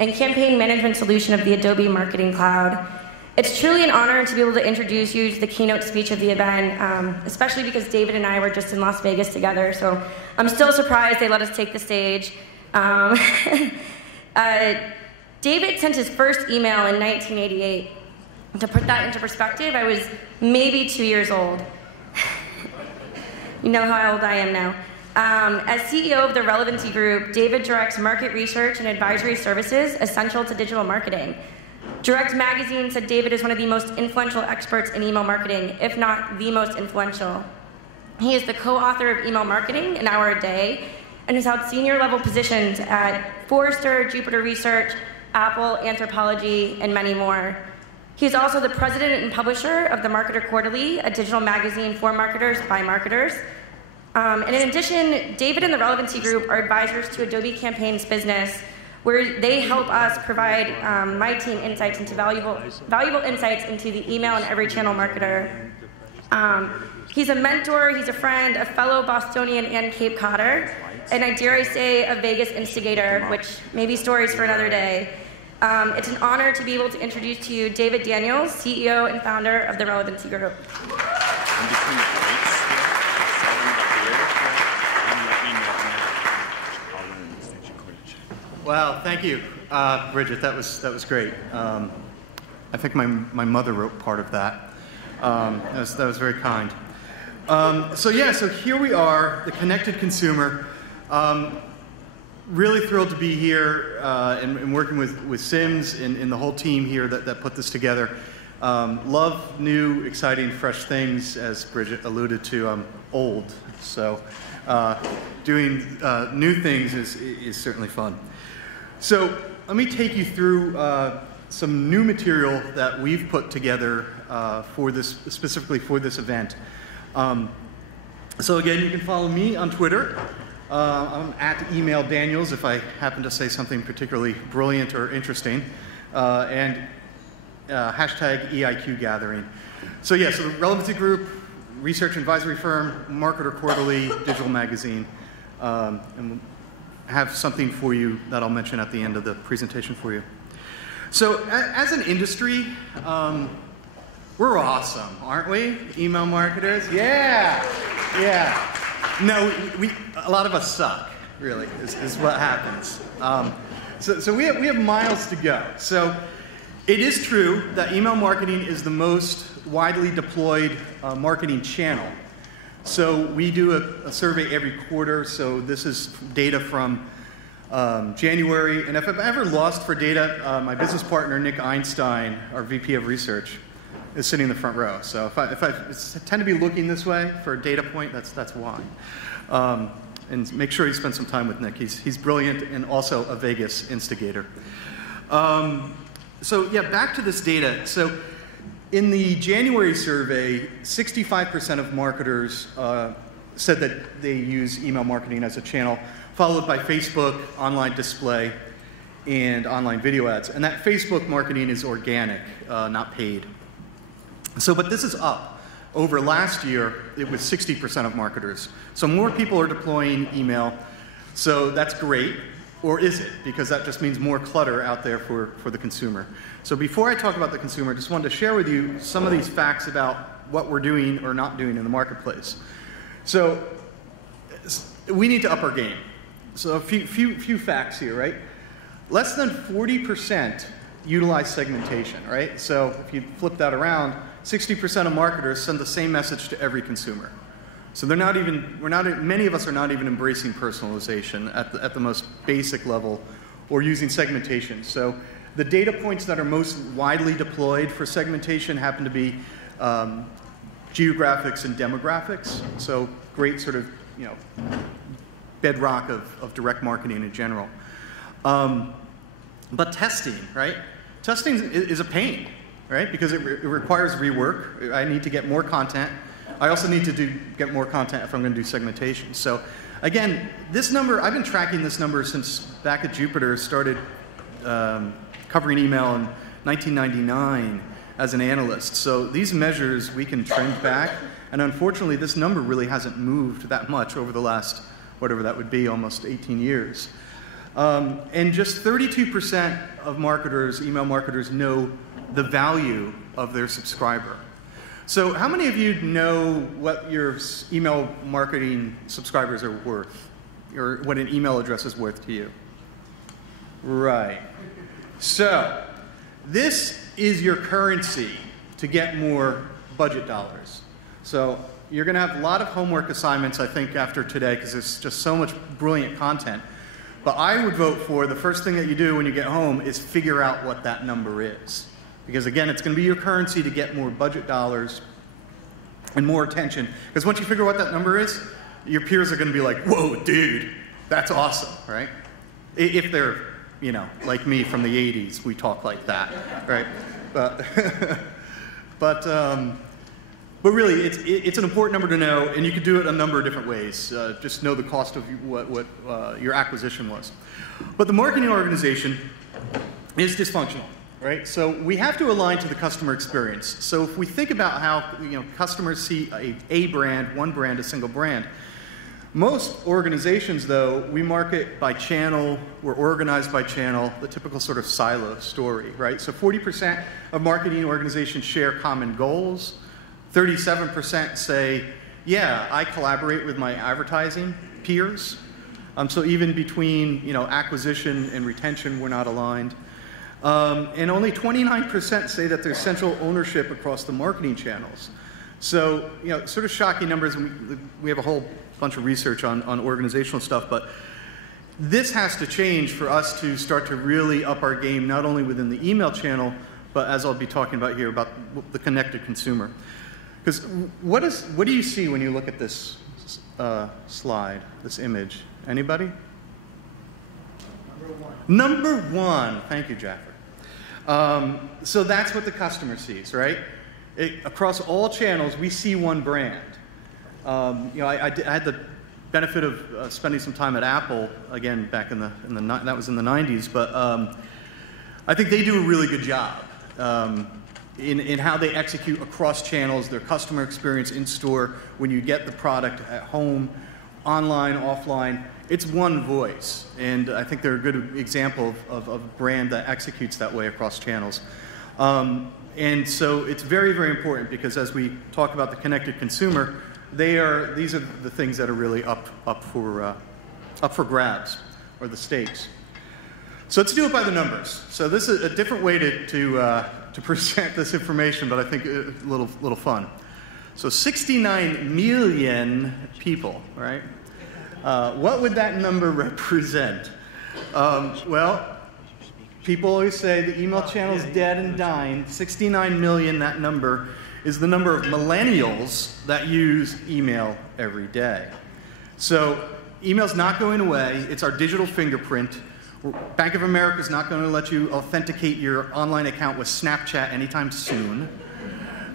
and campaign management solution of the Adobe Marketing Cloud. It's truly an honor to be able to introduce you to the keynote speech of the event, especially because David and I were just in Las Vegas together, so I'm still surprised they let us take the stage. David sent his first email in 1988. To put that into perspective, I was maybe 2 years old. You know how old I am now. As CEO of the Relevancy Group, David directs market research and advisory services essential to digital marketing. Direct Magazine said David is one of the most influential experts in email marketing, if not the most influential. He is the co-author of Email Marketing, An Hour a Day, and has held senior level positions at Forrester, Jupiter Research, Apple, Anthropology, and many more. He is also the president and publisher of the Marketer Quarterly, a digital magazine for marketers by marketers. And in addition, David and the Relevancy Group are advisors to Adobe Campaign's business, where they help us provide my team insights into valuable insights into the email and every channel marketer. He's a mentor, he's a friend, a fellow Bostonian and Cape Codder, and I dare I say a Vegas instigator, which may be stories for another day. It's an honor to be able to introduce to you David Daniels, CEO and founder of the Relevancy Group. Wow, thank you, Bridget. That was great. I think my mother wrote part of that. That was very kind. So here we are, the connected consumer. Really thrilled to be here and working with Sims and the whole team here that put this together. Love new, exciting, fresh things. As Bridget alluded to, I'm old, so doing new things is certainly fun. So let me take you through some new material that we've put together specifically for this event. So again, you can follow me on Twitter. I'm at emaildaniels if I happen to say something particularly brilliant or interesting, and hashtag EiQ gathering. So yeah, so the Relevancy Group, research advisory firm, Marketer Quarterly, digital magazine, and we'll have something for you that I'll mention at the end of the presentation for you. So as an industry, we're awesome, aren't we? Email marketers, yeah. No, a lot of us suck, really, is what happens. So we have miles to go. So it is true that email marketing is the most widely deployed marketing channel. So we do a survey every quarter, so this is data from January. And if I've ever lost for data, my business partner, Nick Einstein, our VP of Research, is sitting in the front row. So if I tend to be looking this way for a data point, that's why. And make sure you spend some time with Nick. He's brilliant and also a Vegas instigator. So yeah, back to this data. So in the January survey, 65% of marketers said that they use email marketing as a channel, followed by Facebook, online display, and online video ads. And that Facebook marketing is organic, not paid. So, but this is up. Over last year, it was 60% of marketers. So more people are deploying email. So that's great. Or is it? Because that just means more clutter out there for the consumer. So before I talk about the consumer, I just wanted to share with you some of these facts about what we're doing or not doing in the marketplace. So we need to up our game. So a few facts here, right? Less than 40% utilize segmentation, right? So if you flip that around, 60% of marketers send the same message to every consumer. So many of us are not even embracing personalization at the most basic level or using segmentation. So the data points that are most widely deployed for segmentation happen to be geographics and demographics. So great sort of, bedrock of direct marketing in general. But testing, right? Testing is a pain, right? Because it requires rework. I need to get more content. I also need to get more content if I'm going to do segmentation. So again, this number, I've been tracking this number since back at Jupiter, started covering email in 1999 as an analyst. So these measures we can trend back, and unfortunately this number really hasn't moved that much over the last, whatever that would be, almost 18 years. And just 32% of marketers, email marketers, know the value of their subscriber. So how many of you know what your email marketing subscribers are worth, or what an email address is worth to you? Right. So this is your currency to get more budget dollars. So you're going to have a lot of homework assignments, I think, after today, because there's just so much brilliant content. But I would vote for the first thing that you do when you get home is figure out what that number is. Because again, it's going to be your currency to get more budget dollars and more attention. Because once you figure out what that number is, your peers are going to be like, whoa, dude, that's awesome, right? If they're, you know, like me from the 80s, we talk like that, right? But really, it's an important number to know, and you could do it a number of different ways. Just know the cost of what your acquisition was. But the marketing organization is dysfunctional, right? So we have to align to the customer experience. So if we think about how customers see a brand, one brand, a single brand, most organizations, though, we market by channel, we're organized by channel, the typical sort of silo story, right? So 40% of marketing organizations share common goals. 37% say, yeah, I collaborate with my advertising peers. So even between acquisition and retention, we're not aligned. And only 29% say that there's central ownership across the marketing channels. So, sort of shocking numbers. We have a whole bunch of research on organizational stuff, but this has to change for us to start to really up our game, not only within the email channel, but as I'll be talking about here, about the connected consumer. Because what do you see when you look at this slide, this image? Anybody? Number one. Thank you, Jaffer. So that's what the customer sees, right? Across all channels, we see one brand. I had the benefit of spending some time at Apple, again, back that was in the 90s, but I think they do a really good job in how they execute across channels, their customer experience in store, when you get the product at home, online, offline. It's one voice, and I think they're a good example of a brand that executes that way across channels. And so it's very, very important, because as we talk about the connected consumer, these are the things that are really up for grabs, or the stakes. So let's do it by the numbers. So this is a different way to present this information, but I think a little fun. So 69 million people, right? What would that number represent? Well, people always say the email channel is dead and dying. 69 million, that number, is the number of millennials that use email every day. So email's not going away. It's our digital fingerprint. Bank of America is not going to let you authenticate your online account with Snapchat anytime soon,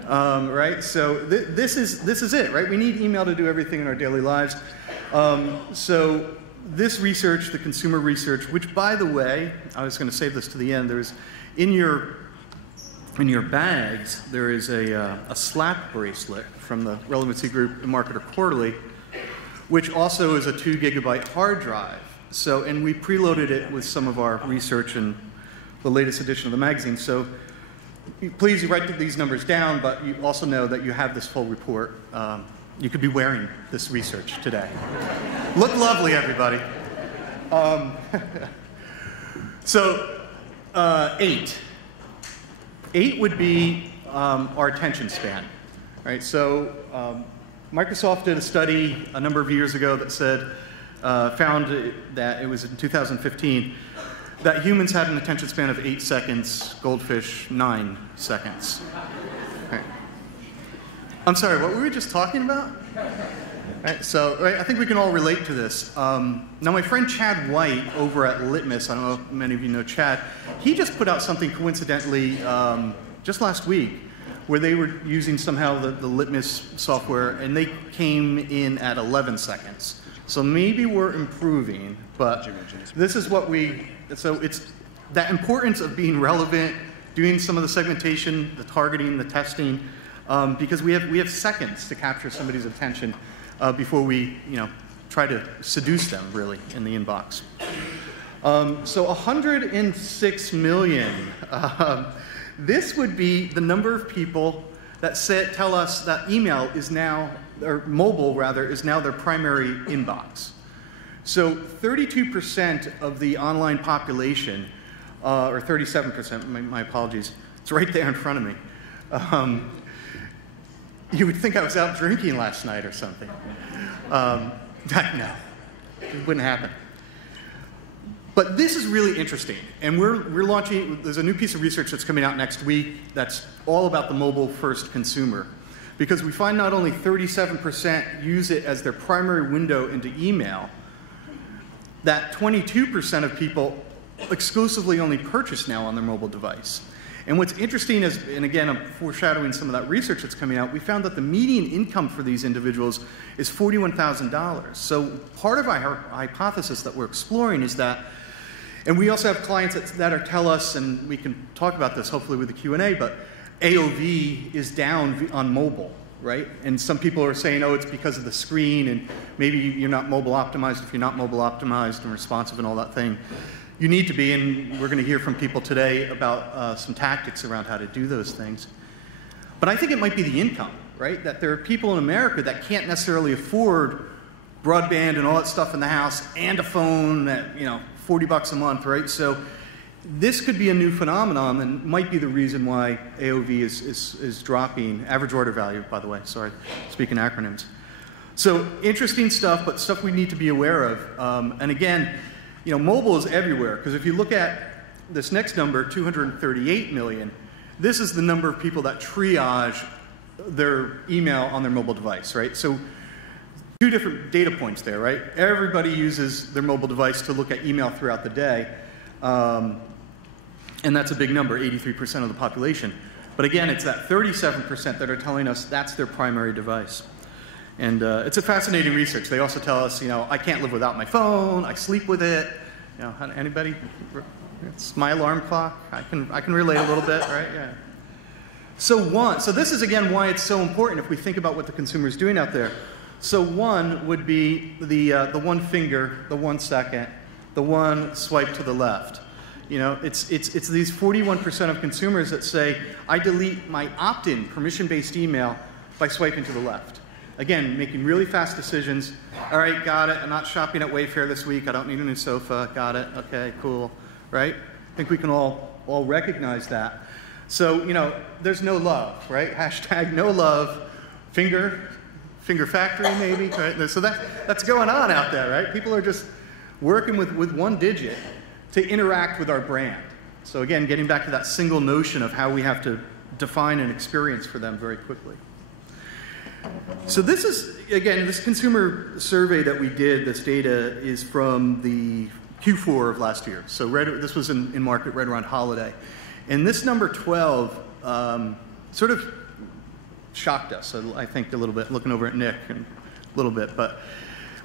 right? So this is it, right? We need email to do everything in our daily lives. So this research, the consumer research, which, by the way, I was going to save this to the end. There's in your bags there is a slap bracelet from the Relevancy Group and Marketer Quarterly, which also is a 2 GB hard drive. So, and we preloaded it with some of our research in the latest edition of the magazine. So please, you write these numbers down, but you also know that you have this full report. You could be wearing this research today. Look lovely, everybody. So 8. 8 would be our attention span, right? So Microsoft did a study a number of years ago that said, found that it was in 2015, that humans had an attention span of 8 seconds, goldfish 9 seconds. Right. I'm sorry, what were we just talking about? Right, so I think we can all relate to this. Now my friend Chad White over at Litmus, I don't know if many of you know Chad, he just put out something coincidentally just last week where they were using somehow the Litmus software, and they came in at 11 seconds. So maybe we're improving, but this is what so it's that importance of being relevant, doing some of the segmentation, the targeting, the testing, because we have seconds to capture somebody's attention before we try to seduce them, really, in the inbox. So 106 million. This would be the number of people that tell us that email is now, or mobile rather, is now their primary inbox. So 32% of the online population, or 37%, my apologies, it's right there in front of me. You would think I was out drinking last night or something. No, it wouldn't happen. But this is really interesting, and we're launching, there's a new piece of research that's coming out next week that's all about the mobile-first consumer. Because we find not only 37% use it as their primary window into email, that 22% of people exclusively only purchase now on their mobile device. And what's interesting is, and again, I'm foreshadowing some of that research that's coming out, we found that the median income for these individuals is $41,000. So part of our hypothesis that we're exploring is that, and we also have clients that tell us, and we can talk about this hopefully with the Q&A, but AOV is down on mobile, right? And some people are saying, oh, it's because of the screen, and maybe you're not mobile optimized. If you're not mobile optimized and responsive and all that thing, you need to be, and we're going to hear from people today about some tactics around how to do those things. But I think it might be the income, right? That there are people in America that can't necessarily afford broadband and all that stuff in the house and a phone at, you know, $40 a month, right? So this could be a new phenomenon and might be the reason why AOV is dropping. Average order value, by the way, sorry, speaking acronyms. So interesting stuff, but stuff we need to be aware of. And again, you know, mobile is everywhere, because if you look at this next number, 238 million, this is the number of people that triage their email on their mobile device, right? So two different data points there, right? Everybody uses their mobile device to look at email throughout the day. And that's a big number, 83% of the population. But again, it's that 37% that are telling us that's their primary device. And it's a fascinating research. They also tell us, you know, I can't live without my phone, I sleep with it. You know, anybody? It's my alarm clock. I can relate a little bit, right? Yeah. So this is again why it's so important if we think about what the consumer is doing out there. So one would be the one finger, the 1 second, the one swipe to the left. You know, it's these 41% of consumers that say, I delete my opt-in permission-based email by swiping to the left. Again, making really fast decisions. All right, got it. I'm not shopping at Wayfair this week. I don't need a new sofa. Got it. Okay, cool. Right? I think we can all recognize that. So, you know, there's no love, right? Hashtag no love. Finger factory, maybe. Right? So that's going on out there, right? People are just working with one digit to interact with our brand. So again, getting back to that single notion of how we have to define an experience for them very quickly. So this is, again, this consumer survey that we did, this data is from the Q4 of last year. So this was in market right around holiday. And this number 12 sort of shocked us, I think, a little bit, looking over at Nick and a little bit. But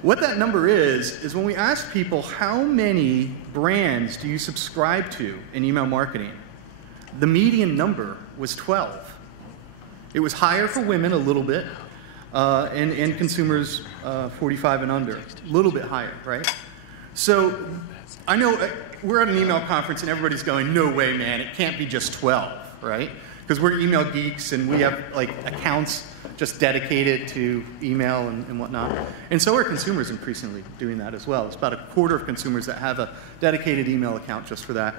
what that number is when we ask people, how many brands do you subscribe to in email marketing? The median number was 12. It was higher for women a little bit, and consumers 45 and under, a little bit higher, right? So I know we're at an email conference and everybody's going, no way, man, it can't be just 12, right? Because we're email geeks and we have like accounts just dedicated to email and whatnot. And so are consumers increasingly doing that as well. It's about a quarter of consumers that have a dedicated email account just for that.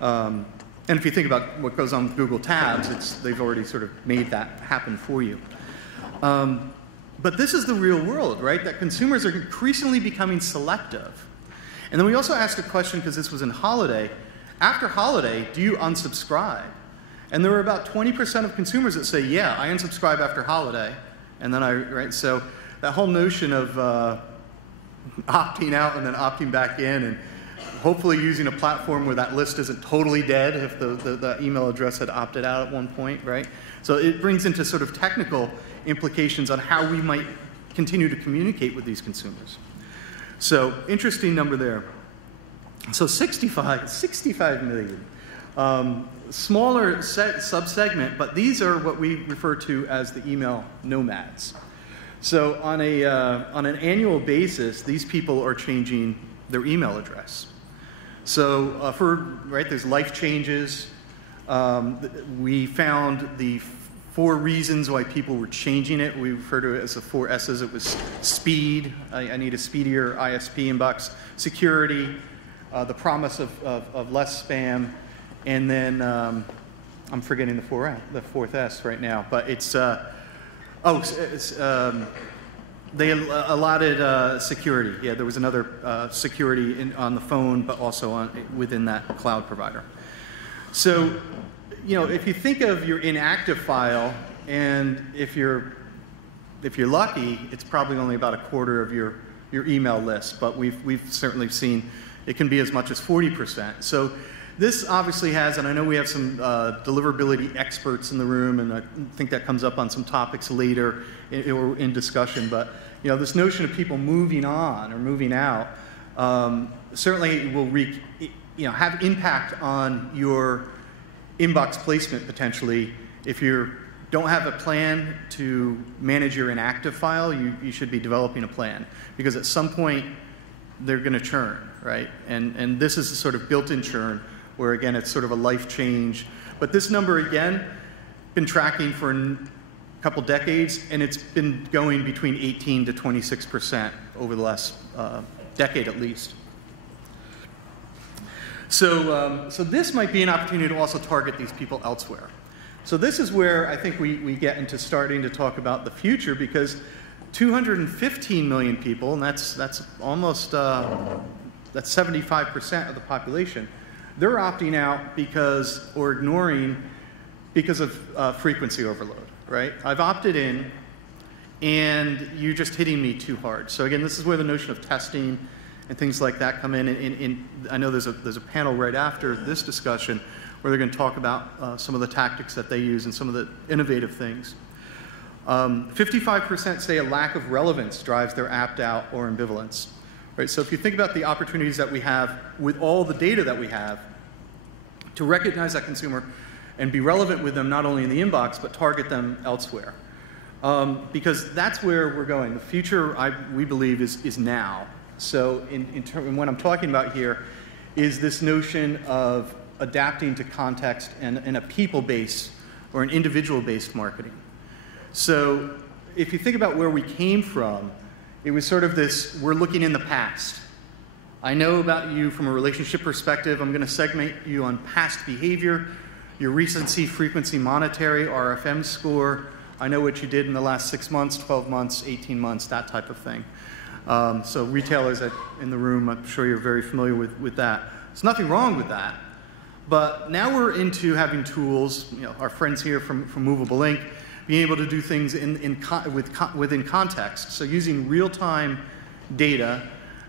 And if you think about what goes on with Google Tabs, they've already sort of made that happen for you. But this is the real world, right? That consumers are increasingly becoming selective. And then we also asked a question, because this was in holiday. After holiday, do you unsubscribe? And there were about 20% of consumers that say, yeah, I unsubscribe after holiday. And then right? So that whole notion of opting out and then opting back in, and hopefully using a platform where that list isn't totally dead if the email address had opted out at one point, right? So it brings into sort of technical implications on how we might continue to communicate with these consumers. So interesting number there. So 65 million. Smaller subsegment, but these are what we refer to as the email nomads. So on an annual basis, these people are changing their email address. So there's life changes. We found the 4 reasons why people were changing it. We refer to it as the 4 S's. It was speed. I need a speedier ISP inbox. Security. The promise of less spam. And then I'm forgetting the 4th S right now. But it's, they allotted security. Yeah, there was another security on the phone, but also within that cloud provider. So, if you think of your inactive file, and if you're lucky, it's probably only about 1/4 of your email list. But we've certainly seen it can be as much as 40%. So this obviously has, and I know we have some deliverability experts in the room, and I think that comes up on some topics later in discussion. But this notion of people moving on or moving out certainly will have impact on your inbox placement potentially. If you don't have a plan to manage your inactive file, you should be developing a plan, because at some point they're going to churn, right? And this is a sort of built-in churn where, again, it's sort of a life change. But this number, again, been tracking for a couple decades, and it's been going between 18 to 26% over the last decade at least. So this might be an opportunity to also target these people elsewhere. So this is where I think we get into starting to talk about the future, because 215 million people, and that's almost that's 75% of the population, they're opting out or ignoring because of frequency overload, right? I've opted in, and you're just hitting me too hard. So again, this is where the notion of testing and things like that come in. And I know there's a panel right after this discussion where they're going to talk about some of the tactics that they use and some of the innovative things. 55% say a lack of relevance drives their opt out or ambivalence. Right? So if you think about the opportunities that we have with all the data that we have to recognize that consumer and be relevant with them, not only in the inbox, but target them elsewhere. Because that's where we're going. The future, we believe, is now. So in what I'm talking about here is this notion of adapting to context and a people-based or an individual-based marketing. So if you think about where we came from, it was sort of this, we're looking in the past. I know about you from a relationship perspective. I'm going to segment you on past behavior, your recency, frequency, monetary, RFM score. I know what you did in the last 6 months, 12 months, 18 months, that type of thing. So retailers in the room, I'm sure you're very familiar with that. There's nothing wrong with that. But now we're into having tools, our friends here from Movable Ink, being able to do things within context. So using real-time data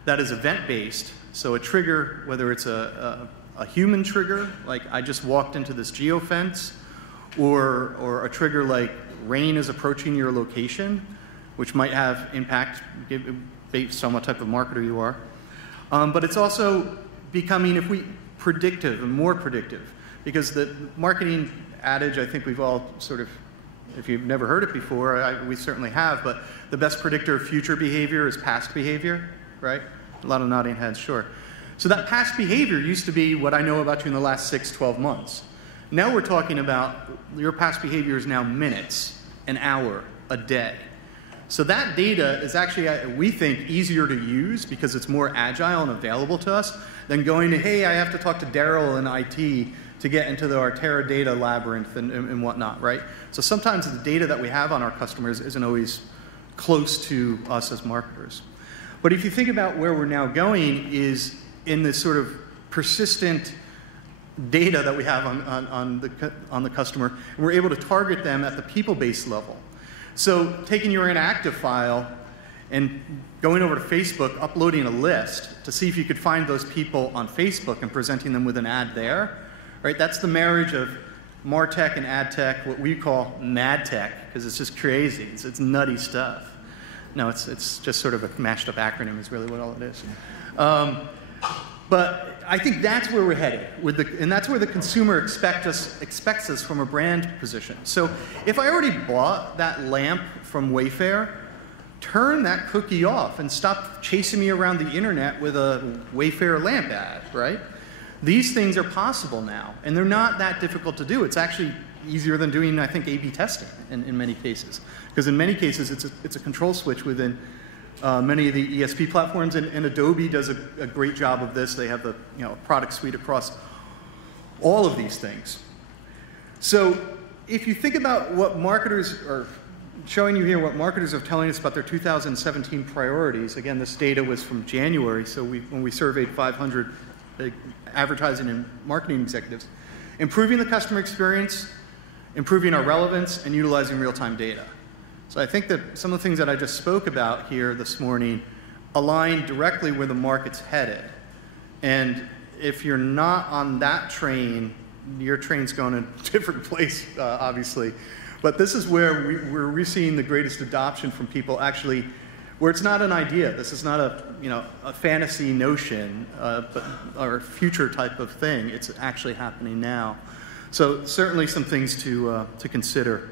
that is event-based. So a trigger, whether it's a human trigger, like I just walked into this geofence, or a trigger like rain is approaching your location, which might have impact based on what type of marketer you are. But it's also becoming, predictive and more predictive, because the marketing adage, I think we've all sort of, if you've never heard it before, we certainly have, but the best predictor of future behavior is past behavior, right? A lot of nodding heads, sure. So that past behavior used to be what I know about you in the last 6, 12 months. Now we're talking about your past behavior is now minutes, an hour, a day. So that data is actually, we think, easier to use because it's more agile and available to us than going to, hey, I have to talk to Daryl in IT to get into our Teradata labyrinth and whatnot, right? So sometimes the data that we have on our customers isn't always close to us as marketers. But if you think about where we're now going is in this sort of persistent data that we have on the customer, and we're able to target them at the people-based level. So taking your inactive file and going over to Facebook, uploading a list to see if you could find those people on Facebook and presenting them with an ad there, right? That's the marriage of MarTech and AdTech, what we call MadTech, because it's just crazy. It's nutty stuff. No, it's just sort of a mashed up acronym is really what all it is. But I think that's where we're headed, and that's where the consumer expects us from a brand position. So if I already bought that lamp from Wayfair, turn that cookie off and stop chasing me around the internet with a Wayfair lamp ad, right? These things are possible now, and they're not that difficult to do. It's actually easier than doing, I think, A/B testing in many cases. Because in many cases, it's a control switch within many of the ESP platforms, and Adobe does a great job of this. They have the product suite across all of these things. So if you think about what marketers are showing you here, what marketers are telling us about their 2017 priorities, again, this data was from January, so when we surveyed 500 advertising and marketing executives, improving the customer experience, improving our relevance, and utilizing real-time data. So I think that some of the things that I just spoke about here this morning align directly where the market's headed. And if you're not on that train, your train's going in a different place, obviously. But this is where we're seeing the greatest adoption from people actually, where it's not an idea. This is not a fantasy notion or a future type of thing. It's actually happening now. So certainly some things to consider.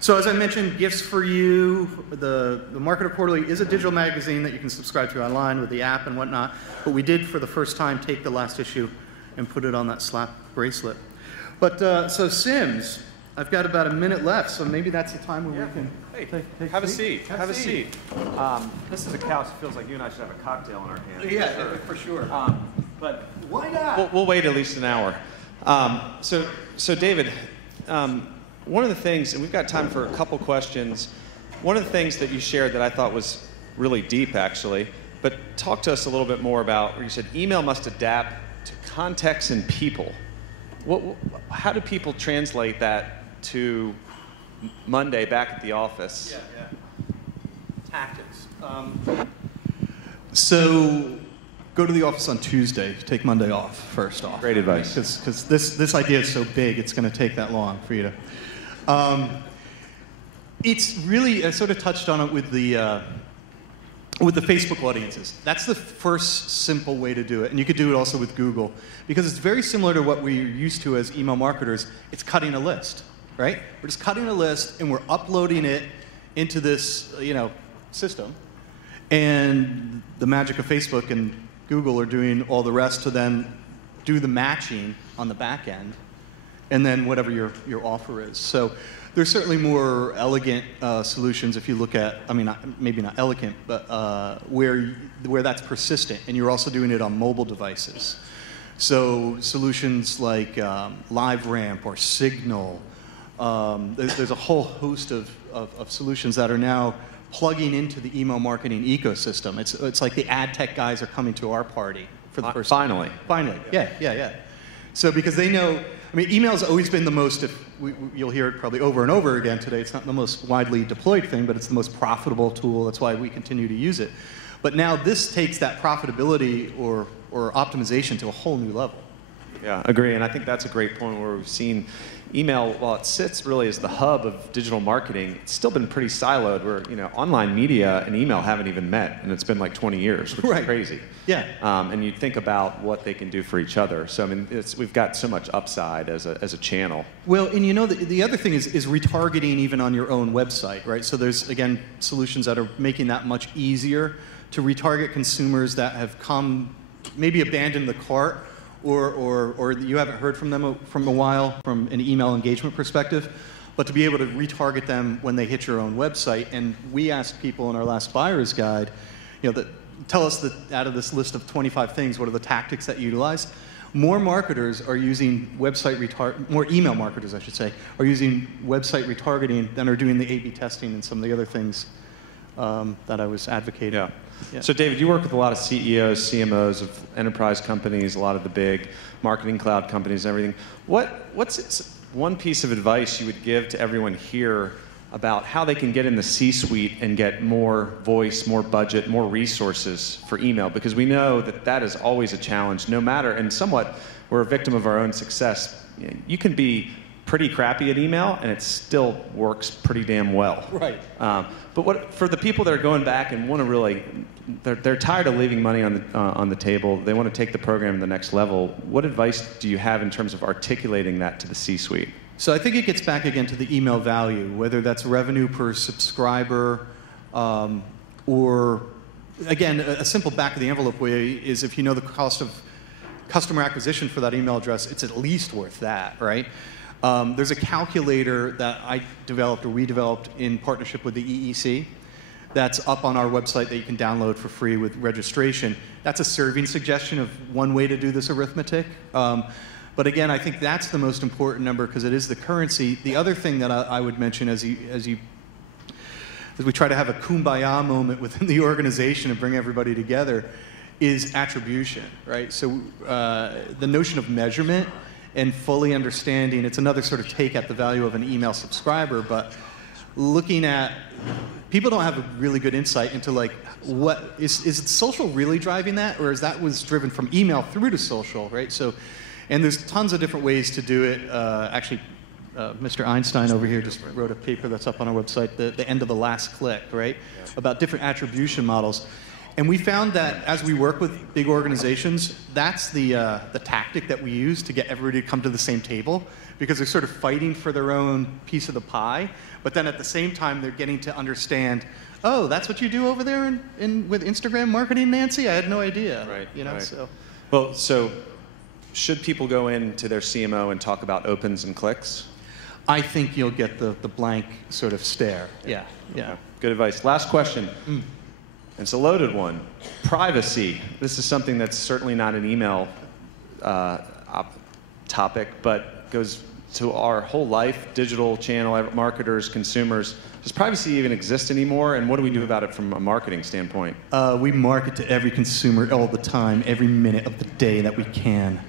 So as I mentioned, gifts for you. The Marketer Quarterly is a digital magazine that you can subscribe to online with the app and whatnot. But we did, for the first time, take the last issue and put it on that slap bracelet. But so Sims, I've got about a minute left, so maybe that's the time where we can take have a seat. Have a seat. This is a couch. It feels like you and I should have a cocktail in our hands. Yeah, for sure. But why not? We'll wait at least an hour. So David, one of the things, and we've got time for a couple questions. One of the things that you shared that I thought was really deep, actually, but talk to us a little bit more about where you said email must adapt to context and people. How do people translate that to Monday back at the office? Yeah. Tactics. So go to the office on Tuesday. Take Monday off, first off. Great advice. Because this idea is so big, it's going to take that long for you to... it's really, I sort of touched on it with the Facebook audiences. That's the first simple way to do it. And you could do it also with Google. Because it's very similar to what we're used to as email marketers. It's cutting a list, right? We're just cutting a list, and we're uploading it into this system. And the magic of Facebook and Google are doing all the rest to then do the matching on the back end, and then whatever your offer is. So there's certainly more elegant solutions if you look at, maybe not elegant, but where that's persistent, and you're also doing it on mobile devices. So solutions like LiveRamp or Signal, there's a whole host of solutions that are now plugging into the email marketing ecosystem. It's like the ad tech guys are coming to our party for the first time. Finally. Yeah. So because they know, email's always been the most, you'll hear it probably over and over again today, it's not the most widely deployed thing, but it's the most profitable tool. That's why we continue to use it. But now this takes that profitability or optimization to a whole new level. Yeah, agree. And I think that's a great point where we've seen email, while it sits really as the hub of digital marketing, it's still been pretty siloed where, online media and email haven't even met, and it's been like 20 years, which is crazy. Yeah. And you think about what they can do for each other. So, we've got so much upside as a channel. Well, and the other thing is retargeting even on your own website, right? So there's, again, solutions that are making that much easier to retarget consumers that have maybe abandoned the cart, or you haven't heard from them from a while from an email engagement perspective, but to be able to retarget them when they hit your own website. And we asked people in our last buyer's guide, tell us that out of this list of 25 things, what are the tactics that you utilize? More marketers are using more email marketers, I should say, are using website retargeting than are doing the A/B testing and some of the other things that I was advocating. Yeah. So David, you work with a lot of CEOs, CMOs of enterprise companies, a lot of the big marketing cloud companies and everything. What's one piece of advice you would give to everyone here about how they can get in the C-suite and get more voice, more budget, more resources for email? Because we know that is always a challenge, no matter, and somewhat we're a victim of our own success. You can be pretty crappy at email, and it still works pretty damn well. Right. But for the people that are going back and want to really, they're tired of leaving money on the table, they want to take the program to the next level, what advice do you have in terms of articulating that to the C-suite? So I think it gets back again to the email value, whether that's revenue per subscriber, or again, a simple back of the envelope way is if you know the cost of customer acquisition for that email address, it's at least worth that, right? There's a calculator that I developed, or we developed, in partnership with the EEC. That's up on our website that you can download for free with registration. That's a serving suggestion of one way to do this arithmetic. But again, I think that's the most important number because it is the currency. The other thing that I would mention as we try to have a kumbaya moment within the organization and bring everybody together is attribution, right? So the notion of measurement and fully understanding, it's another sort of take at the value of an email subscriber, but looking at, people don't have a really good insight into like, what, is social really driving that, or is that was driven from email through to social, right? So, and there's tons of different ways to do it. Actually, Mr. Einstein over here just wrote a paper that's up on our website, the end of the last click, right? Yeah. About different attribution models. And we found that as we work with big organizations, that's the tactic that we use to get everybody to come to the same table, because they're sort of fighting for their own piece of the pie, but then at the same time they're getting to understand, oh, that's what you do over there with Instagram marketing, Nancy? I had no idea. Right. You know, right. so. Well, so should people go into their CMO and talk about opens and clicks? I think you'll get the blank sort of stare. Yeah. Yeah. Okay. Good advice. Last question. It's a loaded one. Privacy. This is something that's certainly not an email topic, but goes to our whole life, digital channel, marketers, consumers. Does privacy even exist anymore, and what do we do about it from a marketing standpoint? We market to every consumer all the time, every minute of the day that we can.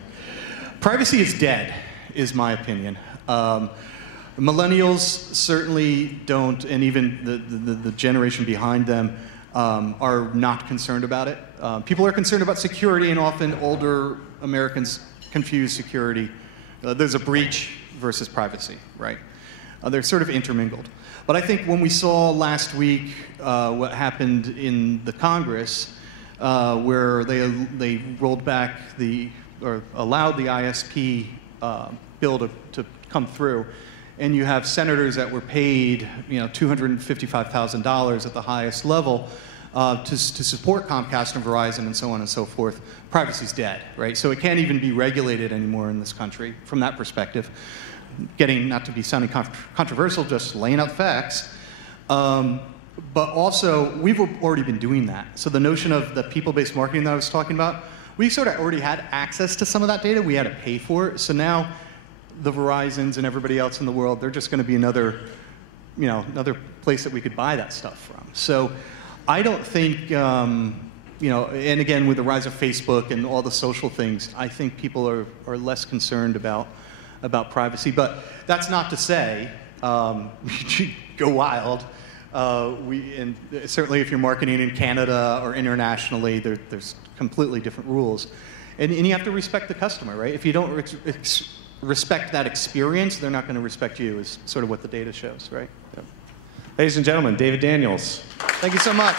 Privacy is dead, is my opinion. Millennials certainly don't, and even the generation behind them, are not concerned about it. People are concerned about security, and often older Americans confuse security. There's a breach versus privacy, right? They're sort of intermingled. But I think when we saw last week what happened in the Congress, where they rolled back or allowed the ISP bill to come through, and you have senators that were paid, $255,000 at the highest level to support Comcast and Verizon and so on and so forth. Privacy's dead, right? So it can't even be regulated anymore in this country from that perspective. Getting, not to be sounding controversial, just laying out facts. But also, we've already been doing that. So the notion of the people-based marketing that I was talking about, we sort of already had access to some of that data. We had to pay for it. So now the Verizons and everybody else in the world, they're just going to be another place that we could buy that stuff from. So I don't think, and again, with the rise of Facebook and all the social things, I think people are less concerned about privacy. But that's not to say go wild. And certainly if you're marketing in Canada or internationally, there's completely different rules. And you have to respect the customer, right? If you don't respect that experience, they're not going to respect you, is sort of what the data shows, right? Ladies and gentlemen, David Daniels. Thank you so much.